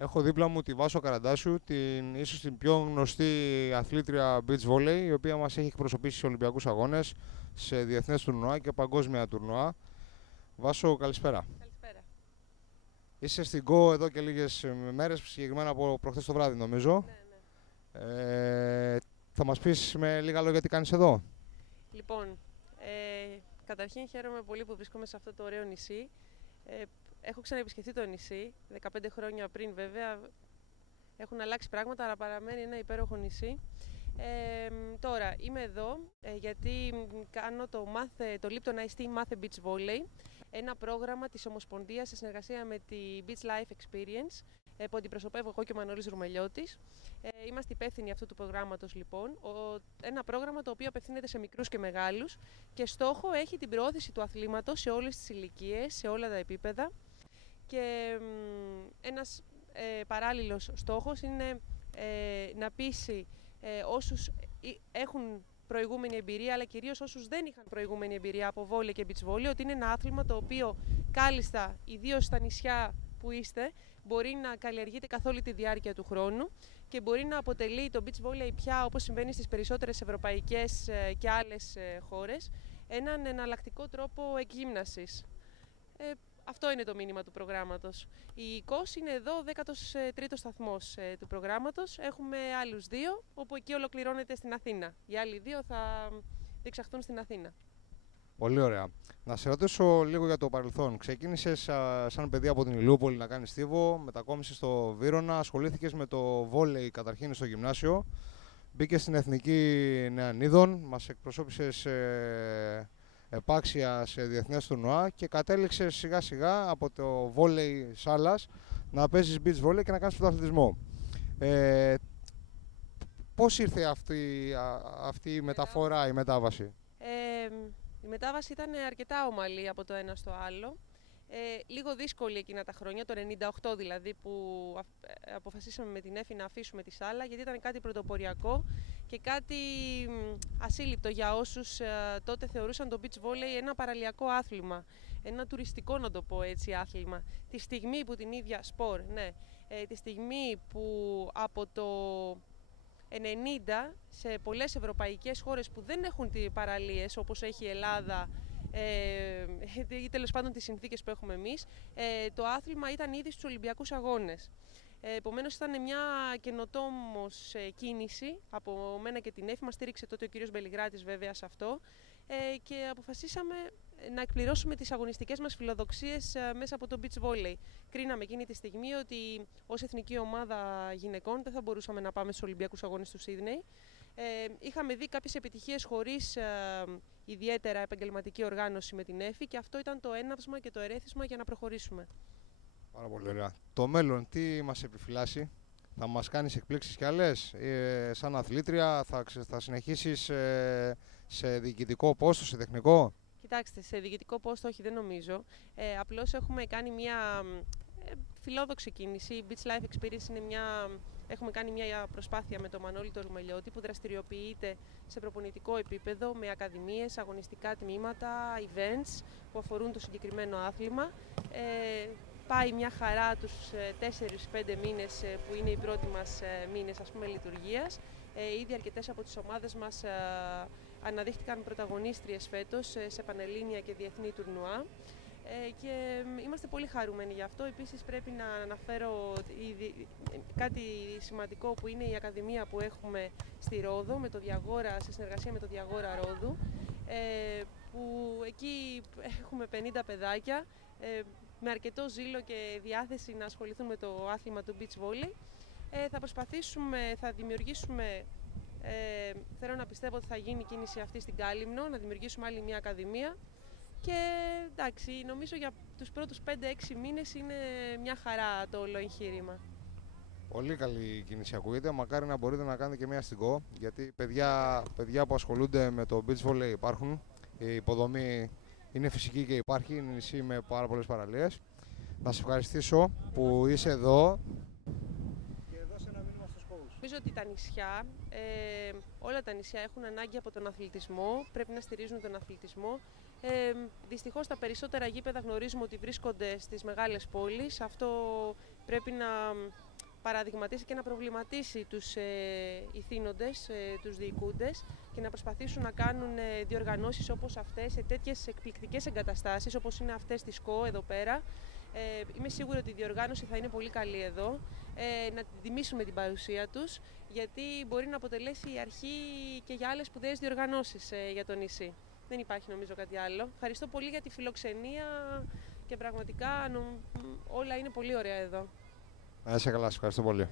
Έχω δίπλα μου τη Βάσο Καραντάσου, ίσως την πιο γνωστή αθλήτρια beach volley, η οποία μας έχει εκπροσωπήσει σε Ολυμπιακούς Αγώνες, σε διεθνές τουρνουά και παγκόσμια τουρνουά. Βάσο, καλησπέρα. Καλησπέρα. Είσαι στην ΚΟ εδώ και λίγες μέρες, συγκεκριμένα από προχθές το βράδυ νομίζω. Ναι, ναι. Θα μας πεις με λίγα λόγια τι κάνεις εδώ? Λοιπόν, καταρχήν χαίρομαι πολύ που βρίσκομαι σε αυτό το ωραίο νησί. Έχω ξαναεπισκεφτεί το νησί, 15 χρόνια πριν βέβαια. Έχουν αλλάξει πράγματα, αλλά παραμένει ένα υπέροχο νησί. Τώρα, είμαι εδώ γιατί κάνω το Lipton Ice Tea Math Beach Volley, ένα πρόγραμμα της Ομοσπονδίας σε συνεργασία με τη Beach Life Experience, που αντιπροσωπεύω εγώ και ο Μανώλης Ρουμελιώτης. Είμαστε υπεύθυνοι αυτού του προγράμματος λοιπόν. Ένα πρόγραμμα το οποίο απευθύνεται σε μικρούς και μεγάλους και στόχο έχει την προώθηση του αθλήματος σε όλες τις ηλικίες, σε όλα τα επίπεδα. Και ένας παράλληλος στόχος είναι να πείσει όσους έχουν προηγούμενη εμπειρία, αλλά κυρίως όσους δεν είχαν προηγούμενη εμπειρία από βόλεϊ και beach volley, ότι είναι ένα άθλημα το οποίο κάλλιστα, ιδίως στα νησιά που είστε, μπορεί να καλλιεργείται καθ' όλη τη διάρκεια του χρόνου και μπορεί να αποτελεί το beach volley πια, όπως συμβαίνει στις περισσότερες ευρωπαϊκές και άλλες χώρες, έναν εναλλακτικό τρόπο εκγύμνασης. Αυτό είναι το μήνυμα του προγράμματος. Η ΚΟΣ είναι εδώ ο 13ος σταθμός του προγράμματος. Έχουμε άλλους δύο, όπου εκεί ολοκληρώνεται στην Αθήνα. Οι άλλοι δύο θα διεξαχθούν στην Αθήνα. Πολύ ωραία. Να σε ρωτήσω λίγο για το παρελθόν. Ξεκίνησες σαν παιδί από την Ηλιούπολη να κάνεις στίβο, μετακόμισες στο Βύρωνα, ασχολήθηκες με το βόλεϊ καταρχήν στο γυμνάσιο, μπήκες στην Εθνική Νεανίδων, μας εκπροσώπησες επάξια σε διεθνές τουρνουά και κατέληξες σιγά σιγά από το βόλεϊ σάλας να παίζεις beach volley και να κάνεις πρωταθλητισμό. Πώς ήρθε αυτή η μεταφορά, η μετάβαση? Η μετάβαση ήταν αρκετά ομαλή από το ένα στο άλλο. Λίγο δύσκολη εκείνα τα χρόνια, το 98 δηλαδή, που αποφασίσαμε με την Έφη να αφήσουμε τη σάλα, γιατί ήταν κάτι πρωτοποριακό και κάτι ασύλληπτο για όσους τότε θεωρούσαν το beach volley ένα παραλιακό άθλημα, ένα τουριστικό, να το πω έτσι, άθλημα. Τη στιγμή που την ίδια σπορ, ναι, τη στιγμή που από το 90 σε πολλές ευρωπαϊκές χώρες που δεν έχουν παραλίες όπως έχει η Ελλάδα ή τέλος πάντων τις συνθήκες που έχουμε εμείς, το άθλημα ήταν ήδη στους Ολυμπιακούς Αγώνες. Επομένως ήταν μια καινοτόμος κίνηση από μένα και την Έφη. Μας στήριξε τότε ο κύριος Μπελιγράτης βέβαια σε αυτό και αποφασίσαμε να εκπληρώσουμε τις αγωνιστικές μας φιλοδοξίες μέσα από το beach volley. Κρίναμε εκείνη τη στιγμή ότι ως εθνική ομάδα γυναικών δεν θα μπορούσαμε να πάμε στους Ολυμπιακούς Αγώνες του Σίδνεϊ. Είχαμε δει κάποιες επιτυχίες χωρίς ιδιαίτερα επαγγελματική οργάνωση με την Έφη και αυτό ήταν το έναυσμα και το ερέθισμα για να προχωρήσουμε. Πάρα πολύ ωραία. Το μέλλον τι μας επιφυλάσσει? Θα μας κάνεις εκπλήξεις κι άλλες? Σαν αθλήτρια θα συνεχίσεις σε διοικητικό πόστο, σε τεχνικό? Κοιτάξτε, σε διοικητικό πόστο όχι, δεν νομίζω. Απλώς έχουμε κάνει μια φιλόδοξη κίνηση. Η Beach Life Experience είναι έχουμε κάνει μια προσπάθεια με τον Μανώλη τον Ρουμελιώτη που δραστηριοποιείται σε προπονητικό επίπεδο με ακαδημίες, αγωνιστικά τμήματα, events που αφορούν το συγκεκριμένο άθλημα. Πάει μια χαρά τους 4-5 μήνες που είναι οι πρώτοι μας μήνες λειτουργίας. Ήδη αρκετές από τις ομάδες μας αναδείχθηκαν πρωταγωνίστριες φέτος σε πανελλήνια και διεθνή τουρνουά και είμαστε πολύ χαρούμενοι γι' αυτό. Επίσης πρέπει να αναφέρω κάτι σημαντικό που είναι η ακαδημία που έχουμε στη Ρόδο με το Διαγόρα, σε συνεργασία με το Διαγόρα Ρόδου, που εκεί έχουμε 50 παιδάκια με αρκετό ζήλο και διάθεση να ασχοληθούν με το άθλημα του beach volley. Θα προσπαθήσουμε, θα δημιουργήσουμε, θέλω να πιστεύω ότι θα γίνει η κίνηση αυτή στην Κάλυμνο, να δημιουργήσουμε άλλη μια ακαδημία και εντάξει, νομίζω για τους πρώτους 5-6 μήνες είναι μια χαρά το όλο εγχείρημα. Πολύ καλή κίνηση ακούγεται, μακάρι να μπορείτε να κάνετε και μια στην ΚΟ, γιατί παιδιά που ασχολούνται με το beach volley υπάρχουν, η υποδομή είναι φυσική και υπάρχει, είναι νησί με πάρα πολλές παραλίες. Να σε ευχαριστήσω που είσαι εδώ και δώσε ένα μήνυμα στους κόβους. Νομίζω ότι τα νησιά, όλα τα νησιά έχουν ανάγκη από τον αθλητισμό, πρέπει να στηρίζουν τον αθλητισμό. Δυστυχώς τα περισσότερα γήπεδα γνωρίζουμε ότι βρίσκονται στις μεγάλες πόλεις. Αυτό πρέπει παραδειγματίσει και να προβληματίσει τους ηθήνοντες, τους διοικούντες και να προσπαθήσουν να κάνουν διοργανώσεις όπως αυτές σε τέτοιες εκπληκτικές εγκαταστάσεις όπως είναι αυτές της ΚΟ εδώ πέρα. Είμαι σίγουρη ότι η διοργάνωση θα είναι πολύ καλή εδώ, να την τιμήσουμε την παρουσία τους, γιατί μπορεί να αποτελέσει η αρχή και για άλλες σπουδαίες διοργανώσεις για το νησί. Δεν υπάρχει νομίζω κάτι άλλο. Ευχαριστώ πολύ για τη φιλοξενία και πραγματικά όλα είναι πολύ ωραία εδώ. Να είσαι καλά, σας ευχαριστώ πολύ.